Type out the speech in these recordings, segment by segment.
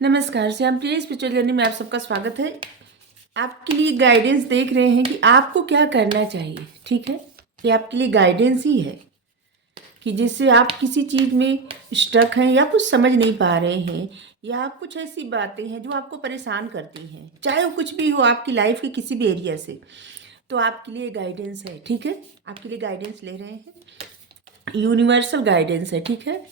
नमस्कार, श्याम प्रिय spiritual journey में आप सबका स्वागत है। आपके लिए गाइडेंस देख रहे हैं कि आपको क्या करना चाहिए। ठीक है, ये आपके लिए गाइडेंस ही है कि जिससे आप किसी चीज़ में स्टक हैं या कुछ समझ नहीं पा रहे हैं, या कुछ ऐसी बातें हैं जो आपको परेशान करती हैं, चाहे वो कुछ भी हो आपकी लाइफ के किसी भी एरिया से, तो आपके लिए गाइडेंस है। ठीक है, आपके लिए गाइडेंस ले रहे हैं, यूनिवर्सल गाइडेंस है। ठीक है,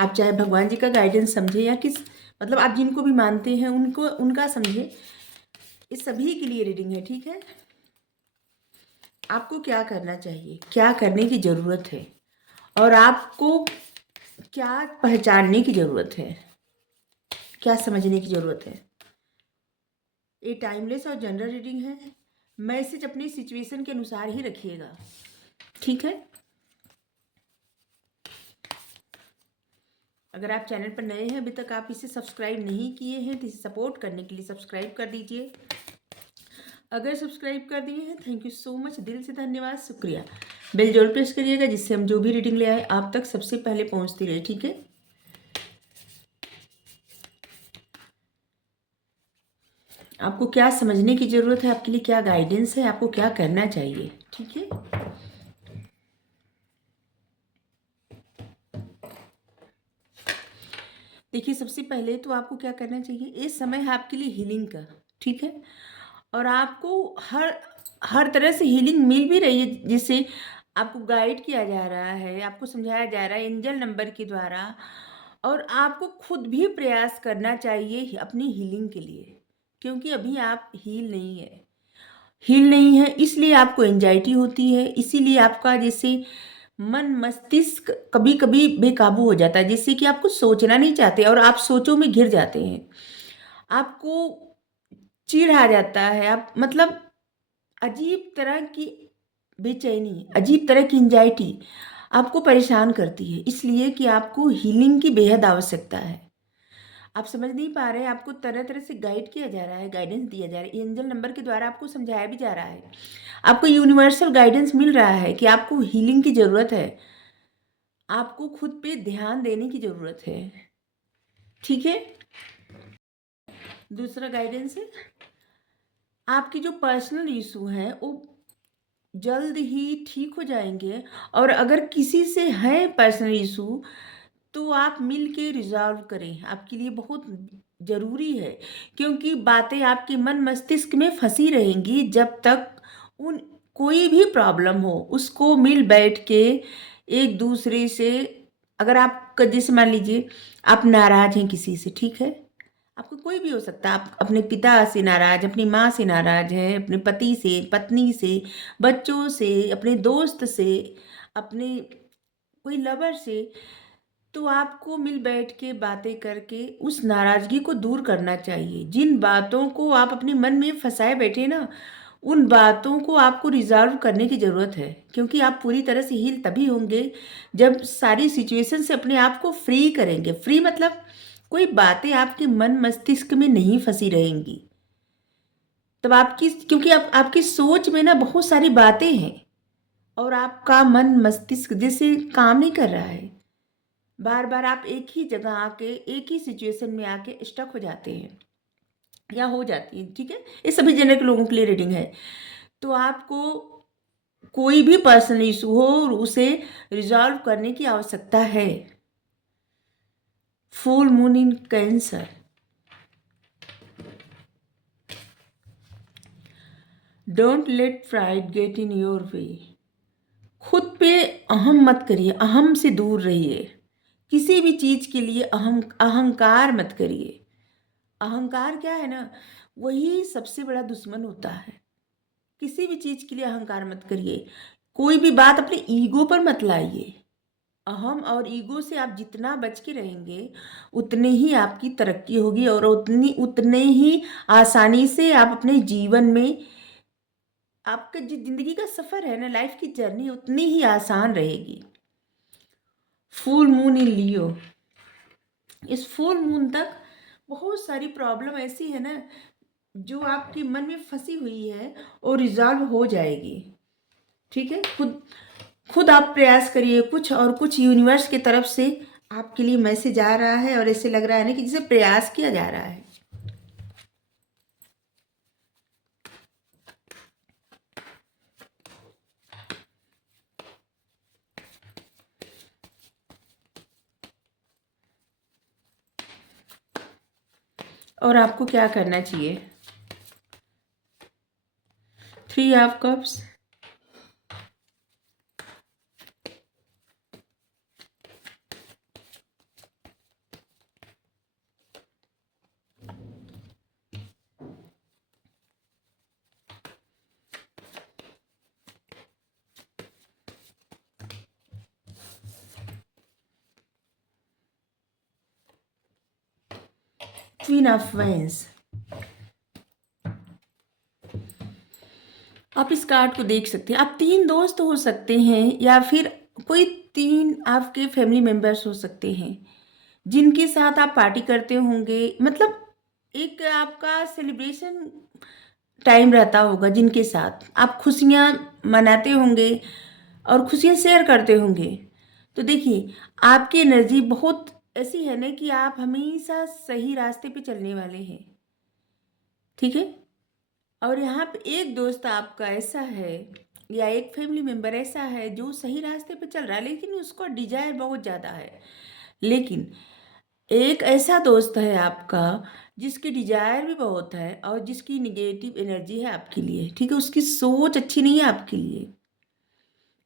आप चाहे भगवान जी का गाइडेंस समझे या किस मतलब आप जिनको भी मानते हैं उनको उनका समझे, इस सभी के लिए रीडिंग है। ठीक है, आपको क्या करना चाहिए, क्या करने की ज़रूरत है और आपको क्या पहचानने की ज़रूरत है, क्या समझने की ज़रूरत है। ये टाइमलेस और जनरल रीडिंग है। मैसेज अपनी सिचुएशन के अनुसार ही रखिएगा। ठीक है, अगर आप चैनल पर नए हैं, अभी तक आप इसे सब्सक्राइब नहीं किए हैं, तो इसे सपोर्ट करने के लिए सब्सक्राइब कर दीजिए। अगर सब्सक्राइब कर दिए हैं, थैंक यू सो मच, दिल से धन्यवाद, शुक्रिया। बेल जरूर प्रेस करिएगा जिससे हम जो भी रीडिंग ले आए आप तक सबसे पहले पहुंचती रहे। ठीक है, आपको क्या समझने की ज़रूरत है, आपके लिए क्या गाइडेंस है, आपको क्या करना चाहिए। ठीक है, देखिए सबसे पहले तो आपको क्या करना चाहिए, इस समय है आपके लिए हीलिंग का। ठीक है, और आपको हर हर तरह से हीलिंग मिल भी रही है, जिससे आपको गाइड किया जा रहा है, आपको समझाया जा रहा है एंजल नंबर के द्वारा, और आपको खुद भी प्रयास करना चाहिए अपनी हीलिंग के लिए, क्योंकि अभी आप हील नहीं है, इसलिए आपको एंजाइटी होती है, इसीलिए आपका जैसे मन मस्तिष्क कभी कभी बेकाबू हो जाता है, जिससे कि आपको सोचना नहीं चाहते और आप सोचों में घिर जाते हैं, आपको चिढ़ आ जाता है, आप मतलब अजीब तरह की बेचैनी, अजीब तरह की एंजाइटी आपको परेशान करती है, इसलिए कि आपको हीलिंग की बेहद आवश्यकता है। आप समझ नहीं पा रहे हैं, आपको तरह तरह से गाइड किया जा रहा है, गाइडेंस दिया जा रहा है, एंजल नंबर के द्वारा आपको समझाया भी जा रहा है, आपको यूनिवर्सल गाइडेंस मिल रहा है कि आपको हीलिंग की ज़रूरत है, आपको खुद पे ध्यान देने की ज़रूरत है। ठीक है, दूसरा गाइडेंस है, आपकी जो पर्सनल इशू हैं वो जल्द ही ठीक हो जाएंगे, और अगर किसी से है पर्सनल इशू तो आप मिल के रिजॉल्व करें, आपके लिए बहुत ज़रूरी है, क्योंकि बातें आपके मन मस्तिष्क में फंसी रहेंगी जब तक उन कोई भी प्रॉब्लम हो उसको मिल बैठ के एक दूसरे से, अगर आप जैसे मान लीजिए आप नाराज़ हैं किसी से, ठीक है, आपको कोई भी हो सकता है, आप अपने पिता से नाराज़, अपनी माँ से नाराज़ हैं, अपने पति से, पत्नी से, बच्चों से, अपने दोस्त से, अपने कोई लवर से, तो आपको मिल बैठ के बातें करके उस नाराज़गी को दूर करना चाहिए। जिन बातों को आप अपने मन में फंसाए बैठे ना, उन बातों को आपको रिज़ॉल्व करने की ज़रूरत है, क्योंकि आप पूरी तरह से हील तभी होंगे जब सारी सिचुएशन से अपने आप को फ्री करेंगे। फ्री मतलब कोई बातें आपके मन मस्तिष्क में नहीं फंसी रहेंगी, तब आपकी, क्योंकि आपकी सोच में ना बहुत सारी बातें हैं और आपका मन मस्तिष्क जैसे काम नहीं कर रहा है, बार बार आप एक ही जगह आके एक ही सिचुएशन में आके स्टक हो जाते हैं या हो जाती है। ठीक है, ये सभी जनरल के लोगों के लिए रीडिंग है। तो आपको कोई भी पर्सनल इशू हो उसे रिजॉल्व करने की आवश्यकता है। Full moon in cancer, don't let pride get in your way. खुद पे अहम मत करिए, अहम से दूर रहिए, किसी भी चीज़ के लिए अहंकार मत करिए। अहंकार क्या है ना, वही सबसे बड़ा दुश्मन होता है। किसी भी चीज़ के लिए अहंकार मत करिए, कोई भी बात अपने ईगो पर मत लाइए। अहम और ईगो से आप जितना बच के रहेंगे उतने ही आपकी तरक्की होगी, और उतने ही आसानी से आप अपने जीवन में, आपका जो ज़िंदगी का सफ़र है ना, लाइफ की जर्नी उतनी ही आसान रहेगी। फुल मून इन लियो, इस फुल मून तक बहुत सारी प्रॉब्लम ऐसी है ना जो आपके मन में फंसी हुई है और रिजॉल्व हो जाएगी। ठीक है, खुद खुद आप प्रयास करिए कुछ, और कुछ यूनिवर्स की तरफ से आपके लिए मैसेज आ रहा है और ऐसे लग रहा है ना कि जिसे प्रयास किया जा रहा है। और आपको क्या करना चाहिए? 3 of cups, queen of wands. आप इस कार्ड को देख सकते हैं। आप 3 दोस्त हो सकते हैं या फिर कोई 3 आपके फैमिली मेंबर्स हो सकते हैं, जिनके साथ आप पार्टी करते होंगे। मतलब एक आपका सेलिब्रेशन टाइम रहता होगा, जिनके साथ आप खुशियाँ मनाते होंगे और खुशियाँ शेयर करते होंगे। तो देखिए, आपकी एनर्जी बहुत ऐसी है ना कि आप हमेशा सही रास्ते पे चलने वाले हैं, ठीक है? और यहाँ पे एक दोस्त आपका ऐसा है या एक फैमिली मेंबर ऐसा है जो सही रास्ते पे चल रहा है, लेकिन उसको डिजायर बहुत ज़्यादा है। लेकिन एक ऐसा दोस्त है आपका जिसकी डिजायर भी बहुत है और जिसकी निगेटिव एनर्जी है आपके लिए, ठीक है? उसकी सोच अच्छी नहीं है आपके लिए,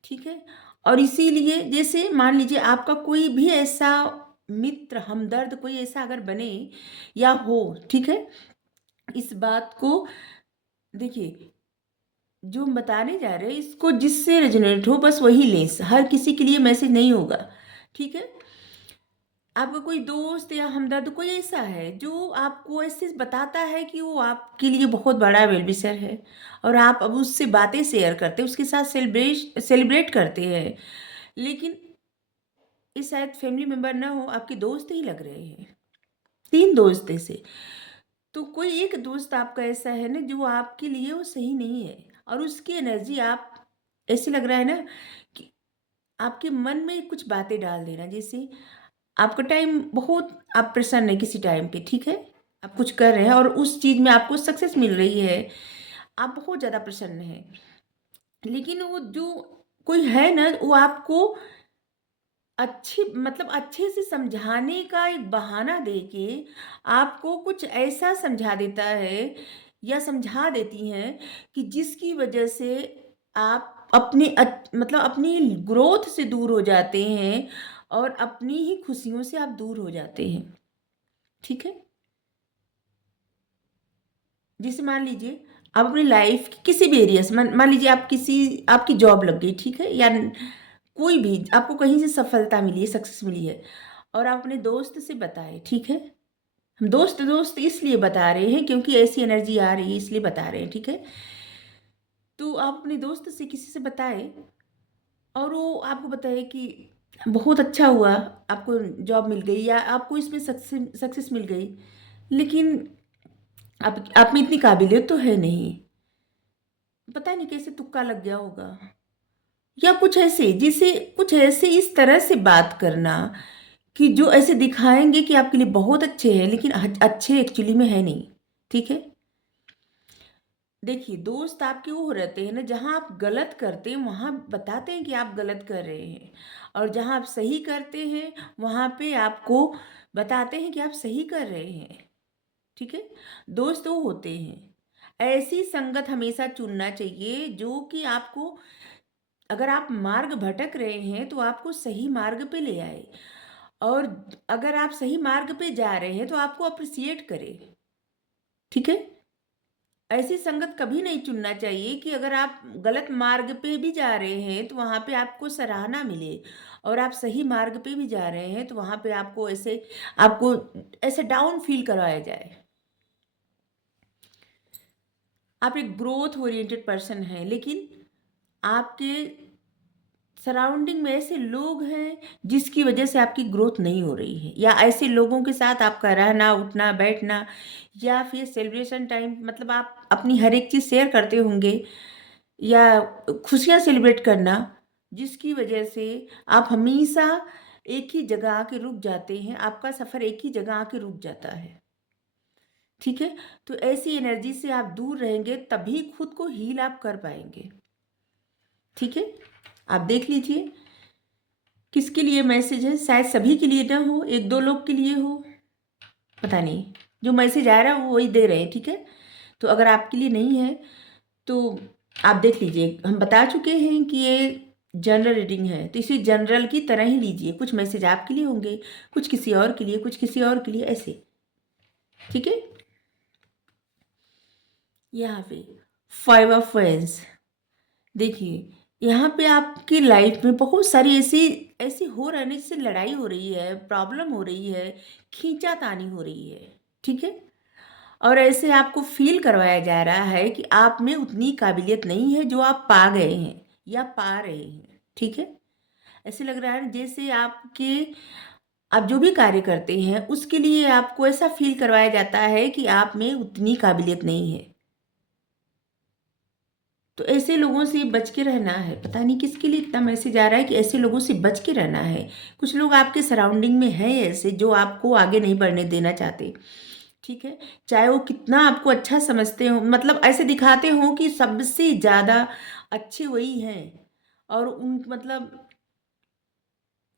ठीक है? और इसीलिए जैसे मान लीजिए आपका कोई भी ऐसा मित्र, हमदर्द कोई ऐसा अगर बने या हो, ठीक है? इस बात को देखिए, जो हम बताने जा रहे हैं इसको जिससे रेजोनेट हो बस वही लें, हर किसी के लिए मैसेज नहीं होगा, ठीक है? आपका कोई दोस्त या हमदर्द कोई ऐसा है जो आपको ऐसे बताता है कि वो आपके लिए बहुत बड़ा वेल विशर है और आप अब उससे बातें शेयर करते हैं, उसके साथ सेलिब्रेट करते हैं, लेकिन ये शायद फैमिली मेंबर ना हो, आपके दोस्त ही लग रहे हैं। 3 दोस्त ऐसे, तो कोई एक दोस्त आपका ऐसा है ना जो आपके लिए वो सही नहीं है और उसकी एनर्जी आप ऐसे लग रहा है ना कि आपके मन में कुछ बातें डाल देना। जैसे आपका टाइम बहुत आप प्रसन्न है किसी टाइम पे, ठीक है? आप कुछ कर रहे हैं और उस चीज़ में आपको सक्सेस मिल रही है, आप बहुत ज़्यादा प्रसन्न हैं। लेकिन वो जो कोई है ना, वो आपको अच्छी मतलब अच्छे से समझाने का एक बहाना देके आपको कुछ ऐसा समझा देता है या समझा देती हैं कि जिसकी वजह से आप अपनी मतलब अपनी ग्रोथ से दूर हो जाते हैं और अपनी ही खुशियों से आप दूर हो जाते हैं, ठीक है? जैसे मान लीजिए आप अपनी लाइफ के किसी भी एरिया से मान मान लीजिए आप किसी आपकी जॉब लग गई, ठीक है? या कोई भी आपको कहीं से सफलता मिली है, सक्सेस मिली है और आप अपने दोस्त से बताएं, ठीक है? हम दोस्त दोस्त इसलिए बता रहे हैं क्योंकि ऐसी एनर्जी आ रही है, इसलिए बता रहे हैं, ठीक है? तो आप अपने दोस्त से किसी से बताएं और वो आपको बताए कि बहुत अच्छा हुआ, आपको जॉब मिल गई या आपको इसमें सक्सेस सक्सेस मिल गई, लेकिन आप में इतनी काबिलियत तो है नहीं, पता नहीं कैसे तुक्का लग गया होगा या कुछ ऐसे, जिसे कुछ ऐसे इस तरह से बात करना कि जो ऐसे दिखाएंगे कि आपके लिए बहुत अच्छे हैं, लेकिन अच्छे एक्चुअली में है नहीं, ठीक है? देखिए, दोस्त आपके वो रहते हैं ना, जहाँ आप गलत करते हैं वहाँ बताते हैं कि आप गलत कर रहे हैं और जहाँ आप सही करते हैं वहाँ पे आपको बताते हैं कि आप सही कर रहे हैं, ठीक है? दोस्त वो होते हैं। ऐसी संगत हमेशा चुनना चाहिए जो कि आपको, अगर आप मार्ग भटक रहे हैं तो आपको सही मार्ग पे ले आए और अगर आप सही मार्ग पे जा रहे हैं तो आपको अप्रिसिएट करे, ठीक है? ऐसी संगत कभी नहीं चुनना चाहिए कि अगर आप गलत मार्ग पे भी जा रहे हैं तो वहाँ पे आपको सराहना मिले और आप सही मार्ग पे भी जा रहे हैं तो वहाँ पे आपको ऐसे डाउन फील करवाया जाए। आप एक ग्रोथ ओरिएंटेड पर्सन हैं, लेकिन आपके सराउंडिंग में ऐसे लोग हैं जिसकी वजह से आपकी ग्रोथ नहीं हो रही है, या ऐसे लोगों के साथ आपका रहना उठना बैठना या फिर सेलिब्रेशन टाइम, मतलब आप अपनी हर एक चीज़ शेयर करते होंगे या खुशियाँ सेलिब्रेट करना, जिसकी वजह से आप हमेशा एक ही जगह आके रुक जाते हैं, आपका सफ़र एक ही जगह आके रुक जाता है, ठीक है? तो ऐसी एनर्जी से आप दूर रहेंगे तभी खुद को हील आप कर पाएँगे, ठीक है? आप देख लीजिए किसके लिए मैसेज है, शायद सभी के लिए ना हो, 1-2 लोग के लिए हो, पता नहीं। जो मैसेज आ रहा है वो वही दे रहे हैं, ठीक है? तो अगर आपके लिए नहीं है तो आप देख लीजिए। हम बता चुके हैं कि ये जनरल रीडिंग है, तो इसे जनरल की तरह ही लीजिए। कुछ मैसेज आपके लिए होंगे, कुछ किसी और के लिए, कुछ किसी और के लिए, ऐसे, ठीक है? यहाँ पे 5 ऑफ वैंड्स, देखिए यहाँ पे आपकी लाइफ में बहुत सारी ऐसी ऐसी हो रहा है ना, जैसे लड़ाई हो रही है, प्रॉब्लम हो रही है, खींचातानी हो रही है, ठीक है? और ऐसे आपको फ़ील करवाया जा रहा है कि आप में उतनी काबिलियत नहीं है जो आप पा गए हैं या पा रहे हैं, ठीक है? ऐसे लग रहा है जैसे आप जो भी कार्य करते हैं उसके लिए आपको ऐसा फ़ील करवाया जाता है कि आप में उतनी काबिलियत नहीं है। तो ऐसे लोगों से बच के रहना है। पता नहीं किसके लिए इतना मैसेज आ रहा है कि ऐसे लोगों से बच के रहना है। कुछ लोग आपके सराउंडिंग में हैं ऐसे जो आपको आगे नहीं बढ़ने देना चाहते। ठीक है? चाहे वो कितना आपको अच्छा समझते हों, मतलब ऐसे दिखाते हों कि सबसे ज़्यादा अच्छे वही हैं और उन मतलब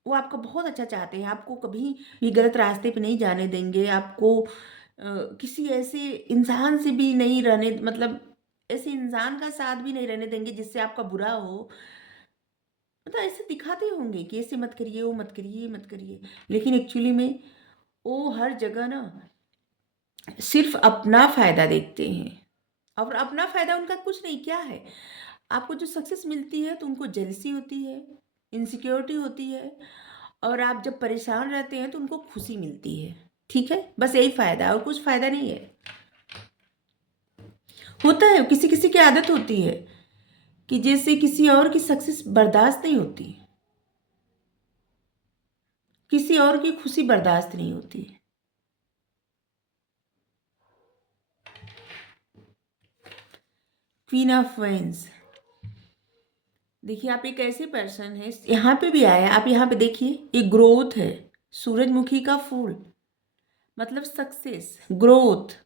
वो आपका बहुत अच्छा चाहते हैं, आपको कभी भी गलत रास्ते पे नहीं जाने देंगे, आपको किसी ऐसे इंसान से भी नहीं रहने मतलब ऐसे इंसान का साथ भी नहीं रहने देंगे जिससे आपका बुरा हो। मतलब ऐसे दिखाते होंगे कि ऐसे मत करिए, वो मत करिए, ये मत करिए, लेकिन एक्चुअली में वो हर जगह ना सिर्फ़ अपना फ़ायदा देखते हैं और अपना फ़ायदा उनका कुछ नहीं, क्या है? आपको जो सक्सेस मिलती है तो उनको जेलसी होती है, इनसिक्योरिटी होती है और आप जब परेशान रहते हैं तो उनको खुशी मिलती है, ठीक है? बस यही फ़ायदा है और कुछ फ़ायदा नहीं है। होता है, किसी-किसी की आदत होती है कि जैसे किसी और की सक्सेस बर्दाश्त नहीं होती, किसी और की खुशी बर्दाश्त नहीं होती। क्वीन ऑफ वेन्स, देखिए आप एक ऐसे पर्सन हैं, यहाँ पे भी आया, आप यहाँ पे देखिए, एक ग्रोथ है, सूरजमुखी का फूल, मतलब सक्सेस, ग्रोथ।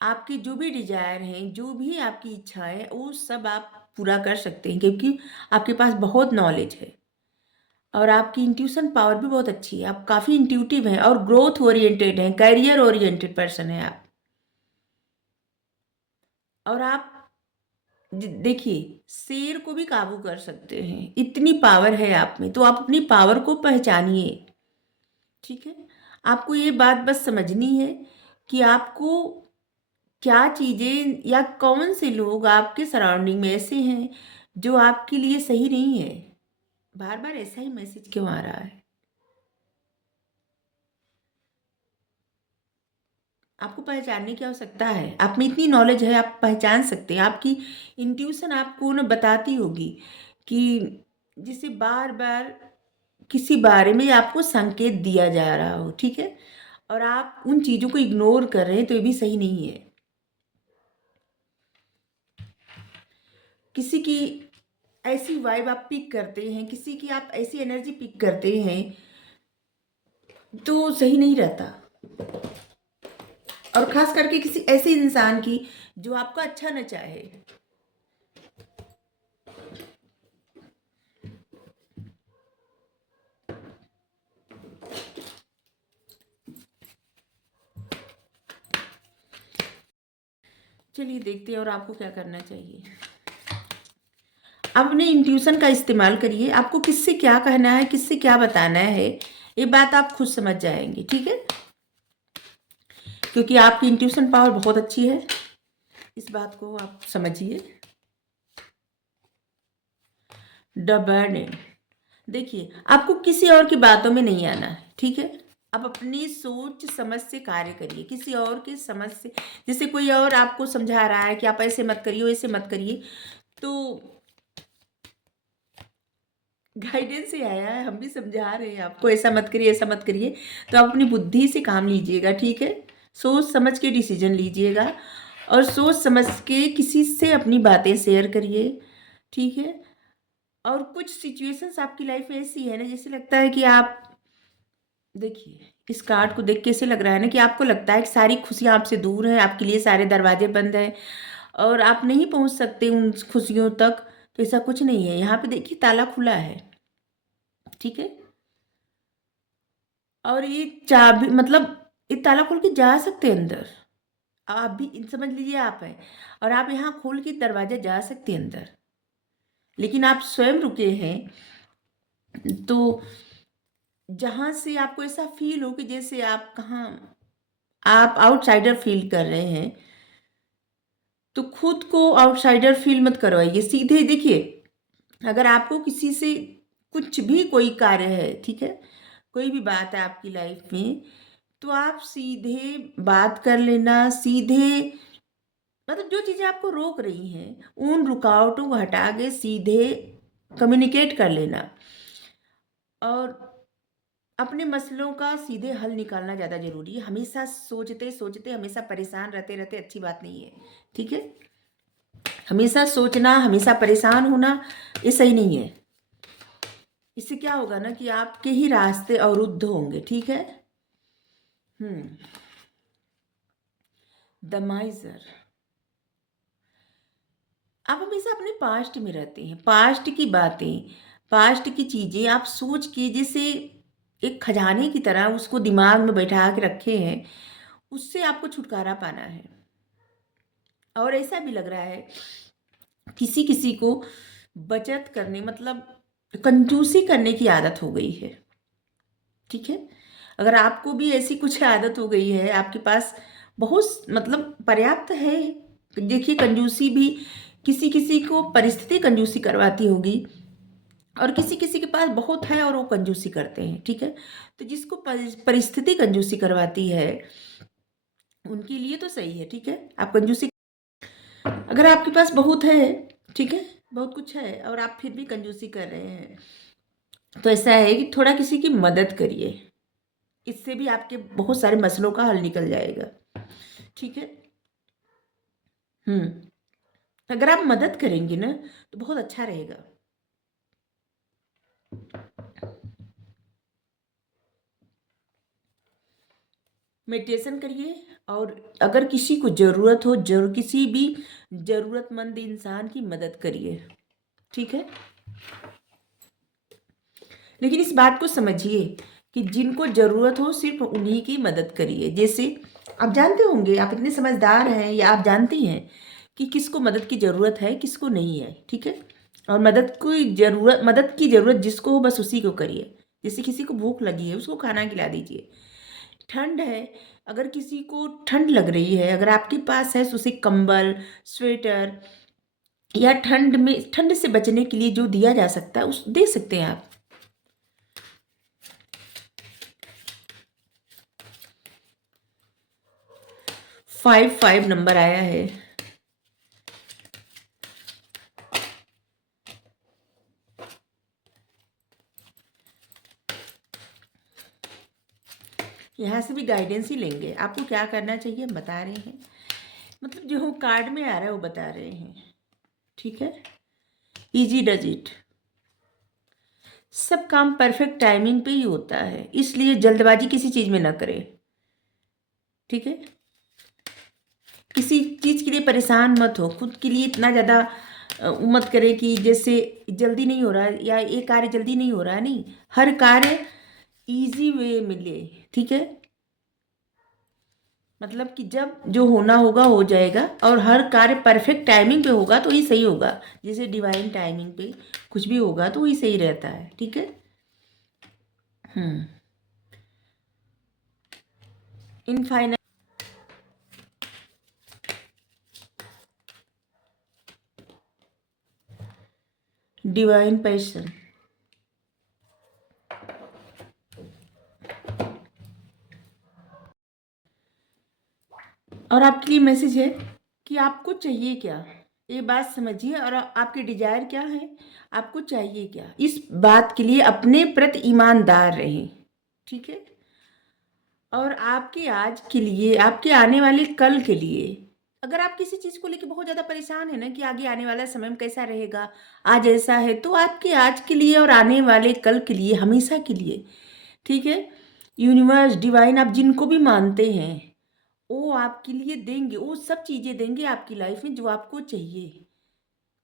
आपके जो भी डिज़ायर हैं, जो भी आपकी इच्छाएँ हैं, वो सब आप पूरा कर सकते हैं क्योंकि आपके पास बहुत नॉलेज है और आपकी इंट्यूशन पावर भी बहुत अच्छी है। आप काफ़ी इंट्यूटिव हैं और ग्रोथ ओरिएंटेड हैं, करियर ओरिएंटेड पर्सन हैं आप। और आप देखिए, शेर को भी काबू कर सकते हैं, इतनी पावर है आप में, तो आप अपनी पावर को पहचानिए, ठीक है? आपको ये बात बस समझनी है कि आपको क्या चीज़ें या कौन से लोग आपके सराउंडिंग में ऐसे हैं, जो आपके लिए सही नहीं है। बार-बार ऐसा ही मैसेज क्यों आ रहा है? आपको पहचानने की आवश्यकता है। आप में इतनी नॉलेज है, आप पहचान सकते हैं। आपकी इंट्यूशन आपको ना बताती होगी कि जिसे बार-बार किसी बारे में आपको संकेत दिया जा रहा हो, ठीक है? और आप उन चीज़ों को इग्नोर कर रहे हैं, तो ये भी सही नहीं है। किसी की ऐसी वाइब आप पिक करते हैं, किसी की आप ऐसी एनर्जी पिक करते हैं, तो सही नहीं रहता और ख़ास करके किसी ऐसे इंसान की जो आपका अच्छा ना चाहे। चलिए देखते हैं और आपको क्या करना चाहिए। आप अपने इंट्यूशन का इस्तेमाल करिए, आपको किससे क्या कहना है, किससे क्या बताना है, ये बात आप खुद समझ जाएँगे, ठीक है? क्योंकि आपकी इंट्यूशन पावर बहुत अच्छी है, इस बात को आप समझिए। द बर्डन, देखिए आपको किसी और की बातों में नहीं आना है, ठीक है? आप अपनी सोच समझ से कार्य करिए, किसी और की समझ से, जैसे कोई और आपको समझा रहा है कि आप ऐसे मत करिए, वैसे मत करिए, तो गाइडेंस से आया है, हम भी समझा रहे हैं आपको ऐसा मत करिए, ऐसा मत करिए, तो आप अपनी बुद्धि से काम लीजिएगा, ठीक है? सोच समझ के डिसीजन लीजिएगा और सोच समझ के किसी से अपनी बातें शेयर करिए, ठीक है? और कुछ सिचुएशंस आपकी लाइफ में ऐसी है ना, जैसे लगता है कि आप देखिए, इस कार्ड को देख के ऐसे लग रहा है ना कि आपको लगता है कि सारी खुशियाँ आपसे दूर हैं, आपके लिए सारे दरवाजे बंद हैं और आप नहीं पहुँच सकते उन खुशियों तक, तो ऐसा कुछ नहीं है। यहाँ पे देखिए ताला खुला है, ठीक है? और ये चाबी मतलब ये ताला खोल के जा सकते हैं अंदर। आप भी समझ लीजिए आप हैं और आप यहाँ खोल के दरवाज़ा जा सकते हैं अंदर, लेकिन आप स्वयं रुके हैं, तो जहाँ से आपको ऐसा फ़ील हो कि जैसे आप आउटसाइडर फ़ील कर रहे हैं, तो खुद को आउटसाइडर फ़ील मत करवाइए। सीधे देखिए, अगर आपको किसी से कुछ भी कोई कार्य है, ठीक है? कोई भी बात है आपकी लाइफ़ में, तो आप सीधे बात कर लेना, सीधे मतलब जो चीज़ें आपको रोक रही हैं, उन रुकावटों को हटा के सीधे कम्युनिकेट कर लेना और अपने मसलों का सीधे हल निकालना ज़्यादा ज़रूरी है। हमेशा सोचते-सोचते हमेशा परेशान रहते-रहते अच्छी बात नहीं है, ठीक है? हमेशा सोचना, हमेशा परेशान होना, ये सही नहीं है। इससे क्या होगा ना कि आपके ही रास्ते अवरुद्ध होंगे, ठीक है? हुँ। द माइज़र, आप हमेशा अपने पास्ट में रहते हैं। पास्ट की बातें, पास्ट की चीज़ें आप सोच के जैसे एक खजाने की तरह उसको दिमाग में बैठा के रखे हैं, उससे आपको छुटकारा पाना है। और ऐसा भी लग रहा है किसी-किसी को बचत करने मतलब कंजूसी करने की आदत हो गई है, ठीक है? अगर आपको भी ऐसी कुछ आदत हो गई है, आपके पास बहुत मतलब पर्याप्त है, देखिए कंजूसी भी किसी-किसी को परिस्थिति कंजूसी करवाती होगी और किसी-किसी के पास बहुत है और वो कंजूसी करते हैं, ठीक है? तो जिसको परिस्थिति कंजूसी करवाती है, उनके लिए तो सही है, ठीक है? आप कंजूसी अगर आपके पास बहुत है, ठीक है? बहुत कुछ है और आप फिर भी कंजूसी कर रहे हैं, तो ऐसा है कि थोड़ा किसी की मदद करिए। इससे भी आपके बहुत सारे मसलों का हल निकल जाएगा, ठीक है? हुँ। अगर आप मदद करेंगे ना, तो बहुत अच्छा रहेगा। मेडिटेशन करिए और अगर किसी को ज़रूरत हो, ज़रूर किसी भी ज़रूरतमंद इंसान की मदद करिए, ठीक है? लेकिन इस बात को समझिए कि जिनको ज़रूरत हो सिर्फ़ उन्हीं की मदद करिए। जैसे आप जानते होंगे, आप इतने समझदार हैं या आप जानती हैं कि किसको मदद की ज़रूरत है, किसको नहीं है, ठीक है? और मदद की ज़रूरत जिसको हो बस उसी को करिए। जैसे किसी को भूख लगी है, उसको खाना खिला दीजिए। ठंड है, अगर किसी को ठंड लग रही है, अगर आपके पास है तो उसे कंबल, स्वेटर या ठंड से बचने के लिए जो दिया जा सकता है, उस दे सकते हैं आप। 5 नंबर आया है। यहाँ से भी गाइडेंस ही लेंगे। आपको क्या करना चाहिए हम बता रहे हैं। मतलब जो कार्ड में आ रहा है वो बता रहे हैं, ठीक है? Easy does it. सब काम परफेक्ट टाइमिंग पे ही होता है, इसलिए जल्दबाजी किसी चीज़ में ना करें, ठीक है? किसी चीज़ के लिए परेशान मत हो, खुद के लिए इतना ज़्यादा मत करें कि जैसे जल्दी नहीं हो रहा है या ये कार्य जल्दी नहीं हो रहा है, नहीं। हर कार्य ईज़ी वे मिले, ठीक है? मतलब कि जब जो होना होगा हो जाएगा और हर कार्य परफेक्ट टाइमिंग पे होगा तो ही सही होगा। जैसे डिवाइन टाइमिंग पे कुछ भी होगा तो वही सही रहता है, ठीक है? हुँ। इनफाइनाइट डिवाइन पैशन और आपके लिए मैसेज है कि आपको चाहिए क्या? ये बात समझिए और आपके डिज़ायर क्या है? आपको चाहिए क्या? इस बात के लिए अपने प्रति ईमानदार रहें, ठीक है? और आपके आज के लिए, आपके आने वाले कल के लिए, अगर आप किसी चीज़ को लेके बहुत ज़्यादा परेशान हैं ना कि आगे आने वाला समय में कैसा रहेगा, आज ऐसा है, तो आपके आज के लिए और आने वाले कल के लिए, हमेशा के लिए, ठीक है? यूनिवर्स, डिवाइन, आप जिनको भी मानते हैं, वो आपके लिए देंगे, वो सब चीज़ें देंगे आपकी लाइफ में जो आपको चाहिए।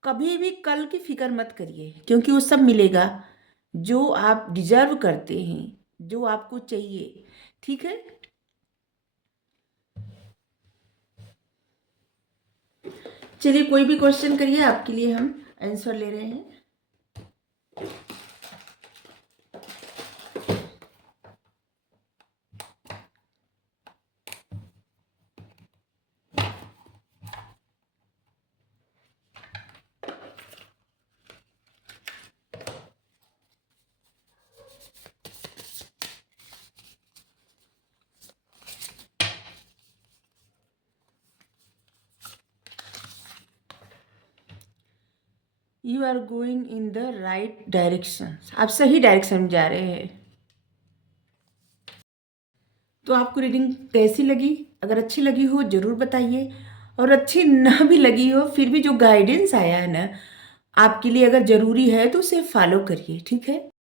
कभी भी कल की फ़िक्र मत करिए, क्योंकि वो सब मिलेगा जो आप डिज़र्व करते हैं, जो आपको चाहिए, ठीक है? चलिए कोई भी क्वेश्चन करिए, आपके लिए हम आंसर ले रहे हैं। You are going in the right direction, आप सही डायरेक्शन में जा रहे हैं। तो आपको रीडिंग कैसी लगी? अगर अच्छी लगी हो ज़रूर बताइए, और अच्छी ना भी लगी हो फिर भी जो गाइडेंस आया है ना आपके लिए, अगर ज़रूरी है तो उसे फॉलो करिए, ठीक है?